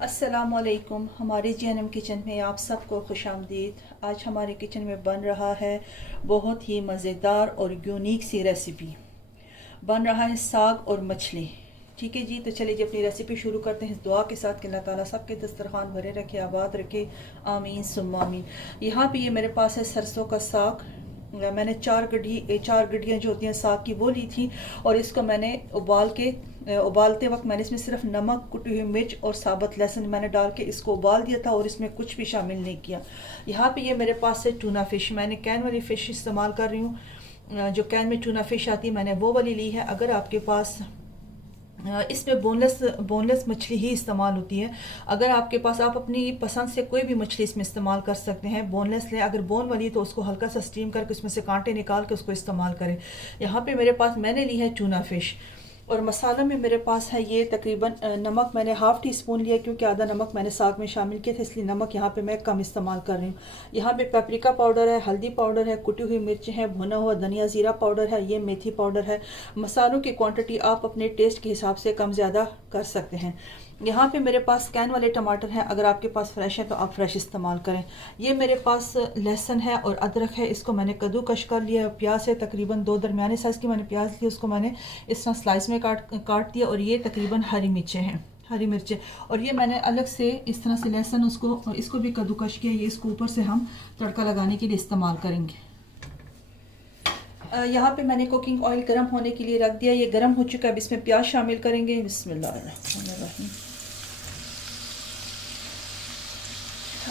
अस्सलामुअलैकुम। हमारे GNM kitchen में आप सबको खुशामदीद। आज हमारे किचन में बन रहा है बहुत ही मज़ेदार और यूनिक सी रेसिपी। बन रहा है साग और मछली। ठीक है जी, तो चलिए जी अपनी रेसिपी शुरू करते हैं इस दुआ के साथ कि अल्लाह ताला सबके दस्तरखान भरे रखे, आबाद रखे, आमीन सुम्मा आमीन। यहाँ पे ये मेरे पास है सरसों का साग। मैंने चार गड्डियाँ जो होती हैं साग की वो ली थी, और इसको मैंने उबालते वक्त मैंने इसमें सिर्फ नमक, कुटी हुई मिर्च और साबुत लहसुन मैंने डाल के इसको उबाल दिया था, और इसमें कुछ भी शामिल नहीं किया। यहाँ पे ये मेरे पास है टूना फ़िश। मैंने कैन वाली फ़िश इस्तेमाल कर रही हूँ। जो कैन में टूना फ़िश आती है मैंने वो वाली ली है। अगर आपके पास इसमें बोनलेस मछली ही इस्तेमाल होती है। अगर आपके पास, आप अपनी पसंद से कोई भी मछली इसमें इस्तेमाल कर सकते हैं। बोनलेस लें, अगर बोन वाली तो उसको हल्का सा स्टीम करके उसमें से कांटे निकाल के उसको इस्तेमाल करें। यहाँ पे मेरे पास मैंने ली है टूना फ़िश। और मसालों में मेरे पास है ये तकरीबन नमक मैंने हाफ़ टी स्पून लिया, क्योंकि आधा नमक मैंने साग में शामिल किया था, इसलिए नमक यहाँ पे मैं कम इस्तेमाल कर रही हूँ। यहाँ पे पेपरिका पाउडर है, हल्दी पाउडर है, कुटी हुई मिर्च है, भुना हुआ धनिया ज़ीरा पाउडर है, ये मेथी पाउडर है। मसालों की क्वांटिटी आप अपने टेस्ट के हिसाब से कम ज़्यादा कर सकते हैं। यहाँ पे मेरे पास कैन वाले टमाटर हैं, अगर आपके पास फ्रेश है तो आप फ्रेश इस्तेमाल करें। ये मेरे पास लहसुन है और अदरक है, इसको मैंने कद्दूकश कर लिया है। प्याज है तकरीबन 2 दरमियाने साइज़ की मैंने प्याज ली, उसको मैंने इस तरह स्लाइस में काट दिया। और ये तकरीबन हरी मिर्चें, और ये मैंने अलग से इस तरह से लहसुन इसको भी कद्दूकश किया। ये इसको ऊपर से हम तड़का लगाने के लिए इस्तेमाल करेंगे। यहाँ पे मैंने कुकिंग ऑयल गर्म होने के लिए रख दिया। ये गर्म हो चुका है, अब इसमें प्याज शामिल करेंगे। बिस्मिल्लाहिर्रहमानिर्रहीम।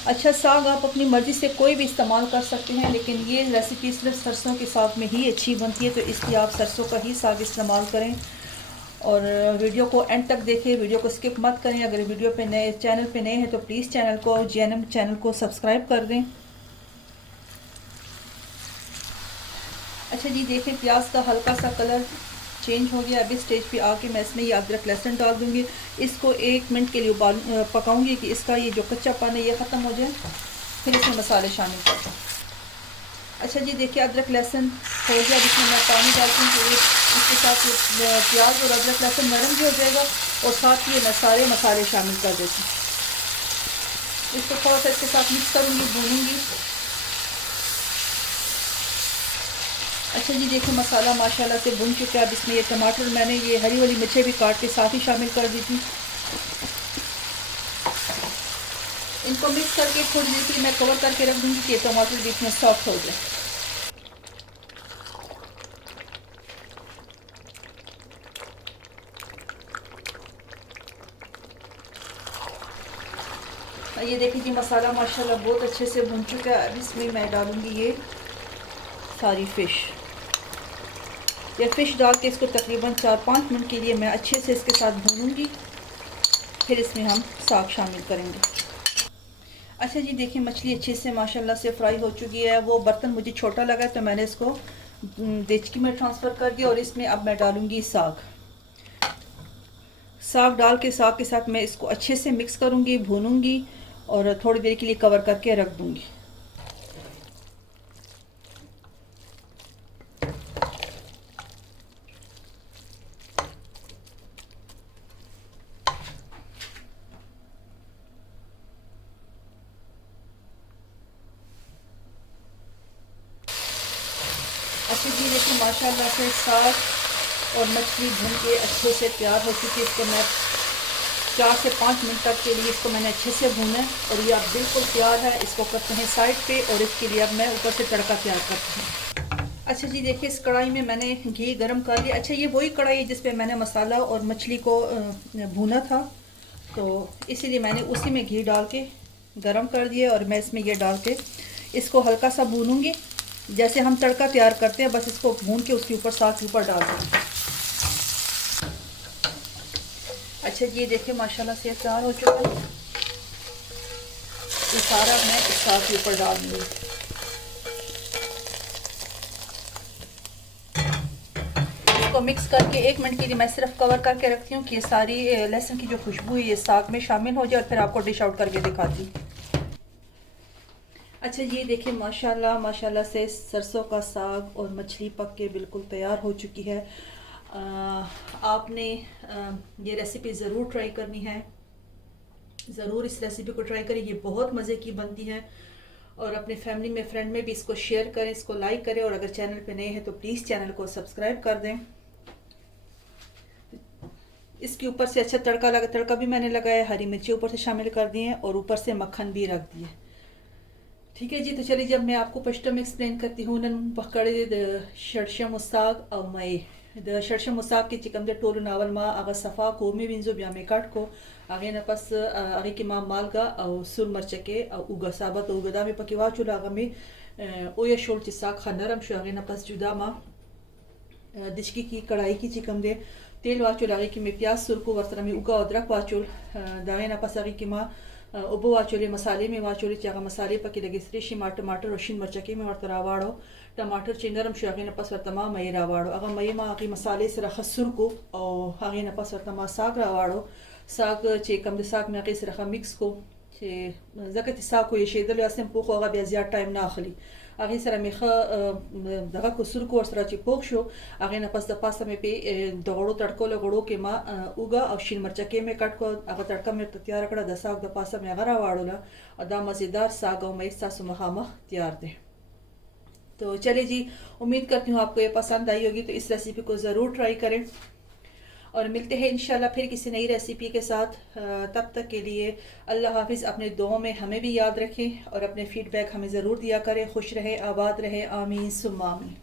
अच्छा, साग आप अपनी मर्ज़ी से कोई भी इस्तेमाल कर सकते हैं, लेकिन ये रेसिपी सिर्फ सरसों के साग में ही अच्छी बनती है, तो इसलिए आप सरसों का ही साग इस्तेमाल करें। और वीडियो को एंड तक देखें, वीडियो को स्किप मत करें। अगर चैनल पे नए हैं तो प्लीज़ जीएनएम चैनल को सब्सक्राइब कर दें। अच्छा जी, देखें प्याज का हल्का सा कलर चेंज हो गया। अभी स्टेज पे आके मैं इसमें ये अदरक लहसुन डाल दूँगी। इसको 1 मिनट के लिए पकाऊंगी कि इसका ये जो कच्चापन है ये ख़त्म हो जाए, फिर इसमें मसाले शामिल कर दूँ। अच्छा जी, देखिए अदरक लहसुन हो गया। अब इसमें मैं पानी डालती हूँ कि इसके साथ प्याज और अदरक लहसुन नरम भी हो जाएगा, और साथ ही मैं सारे मसाले शामिल कर देती हूँ। इसको थोड़ा सा इसके साथ मिक्स करूँगी, भूनूँगी। अच्छा जी, देखिए मसाला माशाल्लाह से भुन चुका है। अब इसमें ये टमाटर, मैंने ये हरी वाली मिर्चें भी काट के साथ ही शामिल कर दी थी। इनको मिक्स करके थोड़ी देर के लिए मैं कवर करके रख दूँगी कि टमाटर बीच में सॉफ्ट हो जाए। ये देखिए जी मसाला माशाल्लाह बहुत अच्छे से भुन चुका है। अब इसमें मैं डालूँगी ये सारी फ़िश। ये फ़िश डाल के इसको तकरीबन 4-5 मिनट के लिए मैं अच्छे से इसके साथ भूनूँगी, फिर इसमें हम साग शामिल करेंगे। अच्छा जी, देखिए मछली अच्छे से माशाल्लाह से फ्राई हो चुकी है। वो बर्तन मुझे छोटा लगा तो मैंने इसको देचकी में ट्रांसफ़र कर दिया, और इसमें अब मैं डालूँगी साग डाल के साग के साथ मैं इसको अच्छे से मिक्स करूँगी, भूनूँगी, और थोड़ी देर के लिए कवर करके रख दूँगी। अच्छा जी, देखिए माशाल्लाह से साग और मछली भून के अच्छे से तैयार हो चुकी है। इसको मैं 4 से 5 मिनट तक के लिए इसको मैंने अच्छे से भूना, और ये अब बिल्कुल तैयार है। इसको करते हैं साइड पे, और इसके लिए अब मैं ऊपर से तड़का तैयार करती हूँ। अच्छा जी, देखिए इस कढ़ाई में मैंने घी गरम कर लिया। अच्छा, ये वही कढ़ाई है जिस पे मैंने मसाला और मछली को भूना था, तो इसीलिए मैंने उसी में घी डाल के गरम कर दिया, और मैं इसमें ये डाल के इसको हल्का सा भूनूंगी, जैसे हम तड़का तैयार करते हैं। बस इसको भून के उसके ऊपर साग के ऊपर डाल दूँगी। अच्छा जी, देखिए माशाल्लाह से तैयार हो चुका है। ये सारा मैं इस साग के ऊपर डाल दूँगी। इसको मिक्स करके 1 मिनट के लिए मैं सिर्फ कवर करके रखती हूँ कि ये सारी लहसुन की जो खुशबू है ये साग में शामिल हो जाए, और फिर आपको डिश आउट करके दिखाती हूँ। अच्छा ये देखिए माशाल्लाह से सरसों का साग और मछली पक के बिल्कुल तैयार हो चुकी है। आपने ये रेसिपी ज़रूर ट्राई करनी है। ज़रूर इस रेसिपी को ट्राई करें, ये बहुत मज़े की बनती है। और अपने फैमिली में, फ्रेंड में भी इसको शेयर करें, इसको लाइक करें, और अगर चैनल पे नए हैं तो प्लीज़ चैनल को सब्सक्राइब कर दें। इसके ऊपर से अच्छा तड़का भी मैंने लगाया, हरी मिर्ची ऊपर से शामिल कर दी हैं और ऊपर से मक्खन भी रख दिए। ठीक है जी, तो चलिए जब मैं आपको पश्तो में एक्सप्लेन करती हूँ नन पकड़े शर्शम साग और मई द शर्शम साग के चिकम दे टोल नावल मा अगर सफ़ा को में विंजो ब्या में काट को आगे न पस आगे के माँ मालगा और सुर मरच के उगा साबत उगदा में पकिवा चुला आगे में ओ ये शोल चिसाग खनरम शो आगे न पस जुदा माँ दिशकी की कढ़ाई की चिकम दे तेल वाचुल आगे की में प्याज सुर को वर्तन में उगा अदरक वाचुल दागे न पस आगे की माँ उबो वाचोले मसाले में वाचोले चागा मसाले पकी लगे श्रेषि टमाटर रोशिन मरचके में वर्त रावाड़ो टमाटर चिंगरम शागे न पस वर्तमा मई रावाड़ो अगर मई मा आगे मसाले से रखा सुर को और आगे न पस वर्तमा साग रावाड़ो साग चे कम दे साग में आगे से रखा मिक्स को चे जगत साग को ये शेदल यासम पोखो आगा बेजिया टाइम ना खली आगे सरा मेखा दगा को सुर को और सरा चे पोख शो आगे न पस द पासा में पे दगड़ो तड़को लगड़ो के माँ उगा और शिन मरचके में कट को अगर तड़का में तैयार करा द साग द पासा में अगर वाड़ोला और दा मज़ेदार साग और मई सासु मखामा तैयार दे। तो चले जी, उम्मीद करती हूँ आपको ये पसंद आई होगी, तो इस रेसिपी को ज़रूर ट्राई करें और मिलते हैं इंशाल्लाह फिर किसी नई रेसिपी के साथ। तब तक के लिए अल्लाह हाफिज़। अपने दुआओं में हमें भी याद रखें और अपने फीडबैक हमें ज़रूर दिया करें। खुश रहे, आबाद रहे, आमीन सुम्मा आमीन।